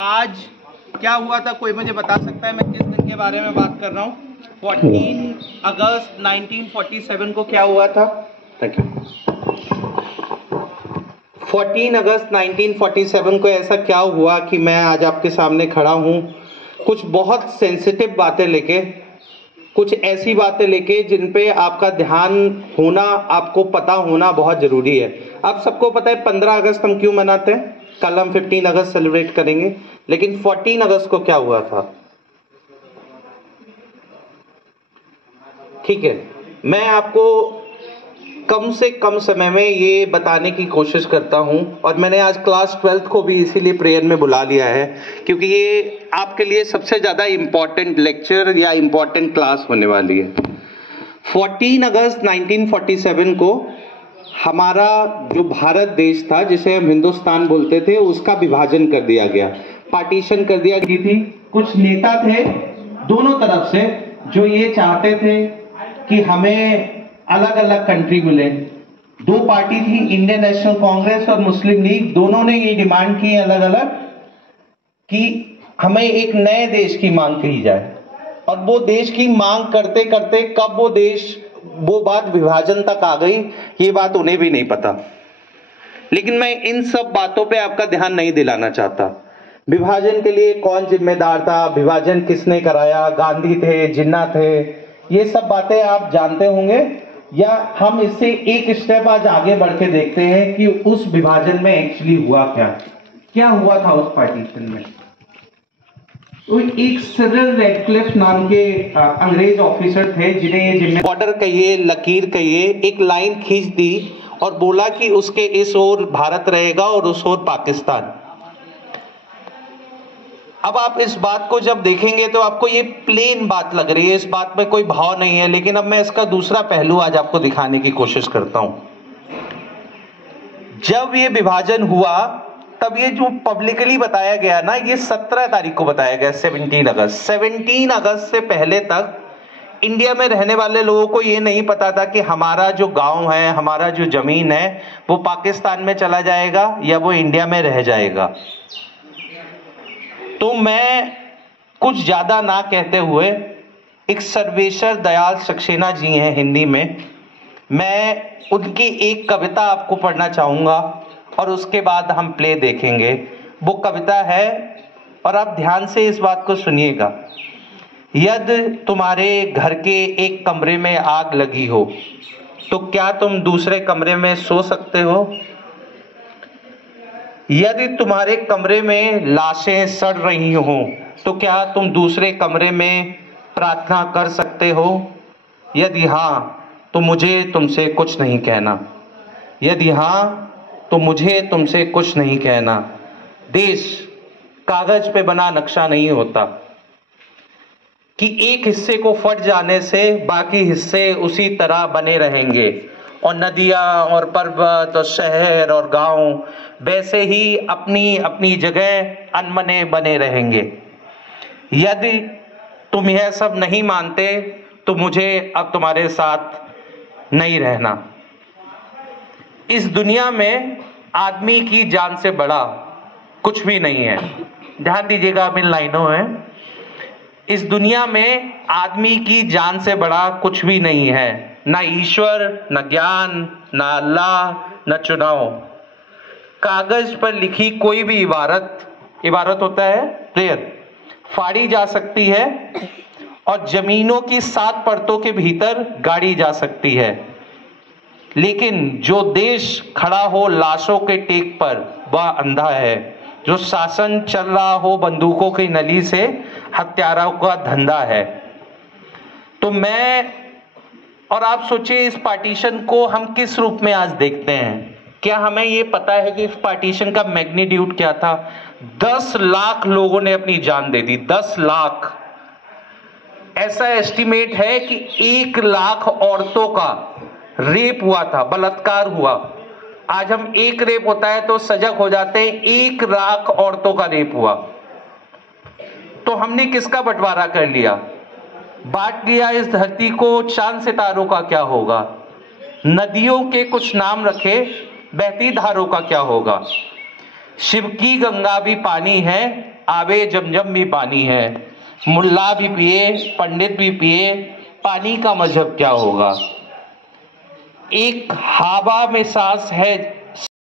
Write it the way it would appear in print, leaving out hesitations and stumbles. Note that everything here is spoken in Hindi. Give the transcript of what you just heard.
आज क्या हुआ था, कोई मुझे बता सकता है? मैं किस दिन के बारे में बात कर रहा हूँ? 14 अगस्त 1947 को क्या हुआ था? Thank you. 14 अगस्त 1947 को ऐसा क्या हुआ कि मैं आज आपके सामने खड़ा हूँ कुछ बहुत सेंसिटिव बातें लेके, कुछ ऐसी बातें लेके जिन पे आपका ध्यान होना, आपको पता होना बहुत ज़रूरी है। आप सबको पता है 15 अगस्त हम क्यों मनाते हैं? कल हम 15 अगस्त सेलिब्रेट करेंगे, लेकिन 14 अगस्त को क्या हुआ था? ठीक है, मैं आपको कम से कम समय में ये बताने की कोशिश करता हूं, और मैंने आज क्लास 12th को भी इसीलिए प्रेयर में बुला लिया है, क्योंकि ये आपके लिए सबसे ज़्यादा इम्पॉर्टेंट लेक्चर या इम्पॉर्टेंट क्लास होने वाली है। 14 अगस्त 1947 को हमारा जो भारत देश था, जिसे हम हिंदुस्तान बोलते थे, उसका विभाजन कर दिया गया, पार्टीशन कर दिया गई थी। कुछ नेता थे दोनों तरफ से जो ये चाहते थे कि हमें अलग अलग कंट्री मिले। दो पार्टी थी, इंडियन नेशनल कांग्रेस और मुस्लिम लीग, दोनों ने ये डिमांड की अलग अलग कि हमें एक नए देश की मांग की जाए। और वो देश की मांग करते करते कब वो बात विभाजन तक आ गई, ये बात उन्हें भी नहीं पता। लेकिन मैं इन सब बातों पे आपका ध्यान नहीं दिलाना चाहता। विभाजन के लिए कौन जिम्मेदार था, विभाजन किसने कराया, गांधी थे, जिन्ना थे, ये सब बातें आप जानते होंगे। या हम इससे एक स्टेप आज आगे बढ़ के देखते हैं कि उस विभाजन में एक्चुअली हुआ क्या हुआ था उस पार्टीशन में। तो एक सिरिल रेडक्लिफ नाम के अंग्रेज ऑफिसर थे जिन्हें ये बॉर्डर कहिए, लकीर कहिए, एक लाइन खींच दी और बोला कि उसके इस ओर भारत रहेगा और उस ओर पाकिस्तान। अब आप इस बात को जब देखेंगे तो आपको ये प्लेन बात लग रही है, इस बात में कोई भाव नहीं है, लेकिन अब मैं इसका दूसरा पहलू आज आपको दिखाने की कोशिश करता हूं। जब ये विभाजन हुआ तब ये जो पब्लिकली बताया गया ना, ये 17 तारीख को बताया गया, 17 अगस्त। 17 अगस्त से पहले तक इंडिया में रहने वाले लोगों को ये नहीं पता था कि हमारा जो गांव है, हमारा जो जमीन है, वो पाकिस्तान में चला जाएगा या वो इंडिया में रह जाएगा। तो मैं कुछ ज्यादा ना कहते हुए, एक सर्वेश्वर दयाल सक्सेना जी हैं हिंदी में, मैं उनकी एक कविता आपको पढ़ना चाहूंगा और उसके बाद हम प्ले देखेंगे। वो कविता है, और आप ध्यान से इस बात को सुनिएगा। यदि तुम्हारे घर के एक कमरे में आग लगी हो तो क्या तुम दूसरे कमरे में सो सकते हो? यदि तुम्हारे कमरे में लाशें सड़ रही हो तो क्या तुम दूसरे कमरे में प्रार्थना कर सकते हो? यदि हाँ तो मुझे तुमसे कुछ नहीं कहना। यदि हाँ तो मुझे तुमसे कुछ नहीं कहना। देश कागज पे बना नक्शा नहीं होता कि एक हिस्से को फट जाने से बाकी हिस्से उसी तरह बने रहेंगे, और नदियां और पर्वत और शहर और गांव वैसे ही अपनी अपनी जगह अनमने बने रहेंगे। यदि तुम यह सब नहीं मानते तो मुझे अब तुम्हारे साथ नहीं रहना। इस दुनिया में आदमी की जान से बड़ा कुछ भी नहीं है। ध्यान दीजिएगा, आप इन लाइनों में, इस दुनिया में आदमी की जान से बड़ा कुछ भी नहीं है। ना ईश्वर, न ज्ञान, न अल्लाह, न चुनाव। कागज पर लिखी कोई भी इबारत होता है प्रेयर, फाड़ी जा सकती है और जमीनों की 7 परतों के भीतर गाड़ी जा सकती है, लेकिन जो देश खड़ा हो लाशों के टेक पर वह अंधा है। जो शासन चल रहा हो बंदूकों की नली से, हत्यारों का धंधा है। तो मैं और आप सोचिए, इस पार्टीशन को हम किस रूप में आज देखते हैं। क्या हमें ये पता है कि इस पार्टीशन का मैग्नीट्यूड क्या था? 10 लाख लोगों ने अपनी जान दे दी। 10 लाख। ऐसा एस्टिमेट है कि 1 लाख औरतों का रेप हुआ था, बलात्कार हुआ। आज हम एक रेप होता है तो सजग हो जाते हैं, 1 लाख औरतों का रेप हुआ। तो हमने किसका बंटवारा कर लिया? बांट लिया इस धरती को। चांद सितारों का क्या होगा? नदियों के कुछ नाम रखे, बहती धारों का क्या होगा? शिव की गंगा भी पानी है, आबे जमजम भी पानी है, मुल्ला भी पिए पंडित भी पिए, पानी का मजहब क्या होगा। एक हवा में सांस है